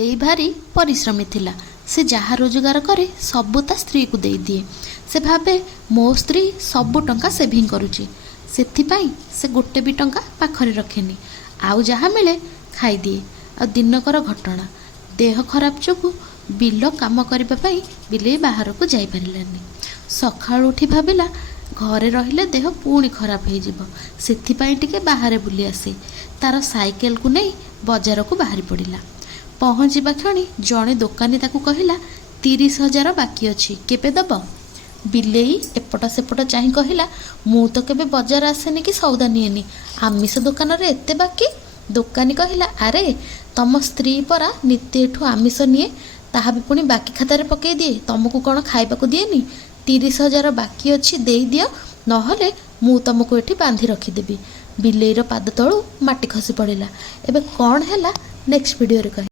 ବିଲେଇ ଭାରି ପରିଶ୍ରମୀ ଥିଲା। ସେ ଯାହା ରୋଜଗାର କରେ ସବୁ ତା ସ୍ତ୍ରୀକୁ ଦେଇଦିଏ। ସେ ଭାବେ ମୋ ସ୍ତ୍ରୀ ସବୁ ଟଙ୍କା ସେଭିଂ କରୁଛି, ସେଥିପାଇଁ ସେ ଗୋଟେ ବି ଟଙ୍କା ପାଖରେ ରଖେନି। ଆଉ ଯାହା ମିଳେ ଖାଇଦିଏ। ଆଉ ଦିନକର ଘଟଣା, ଦେହ ଖରାପ ଯୋଗୁଁ ବିଲ କାମ କରିବା ପାଇଁ ବିଲେଇ ବାହାରକୁ ଯାଇପାରିଲାନି। ସକାଳୁ ଉଠି ଭାବିଲା ଘରେ ରହିଲେ ଦେହ ପୁଣି ଖରାପ ହେଇଯିବ, ସେଥିପାଇଁ ଟିକେ ବାହାରେ ବୁଲି ଆସେ। ତାର ସାଇକେଲକୁ ନେଇ ବଜାରକୁ ବାହାରି ପଡ଼ିଲା। ପହଞ୍ଚିବା କ୍ଷଣି ଜଣେ ଦୋକାନୀ ତାକୁ କହିଲା 30,000 ବାକି ଅଛି, କେବେ ଦେବ? ବିଲେଇ ଏପଟ ସେପଟ ଚାହିଁ କହିଲା, ମୁଁ ତ କେବେ ବଜାର ଆସେନି କି ସଉଦା ନିଏନି, ଆମିଷ ଦୋକାନରେ ଏତେ ବାକି? ଦୋକାନୀ କହିଲା, ଆରେ ତମ ସ୍ତ୍ରୀ ପରା ନିତ୍ୟ ଏଠୁ ଆମିଷ ନିଏ, ତାହା ବି ପୁଣି ବାକି ଖାତାରେ ପକାଇ ଦିଏ, ତମକୁ କ'ଣ ଖାଇବାକୁ ଦିଏନି? 30,000 ବାକି ଅଛି, ଦେଇଦିଅ, ନହେଲେ ମୁଁ ତମକୁ ଏଠି ବାନ୍ଧି ରଖିଦେବି। ବିଲେଇର ପାଦ ତଳୁ ମାଟି ଖସି ପଡ଼ିଲା। ଏବେ କ'ଣ ହେଲା ନେକ୍ସଟ ଭିଡ଼ିଓରେ କହିବି।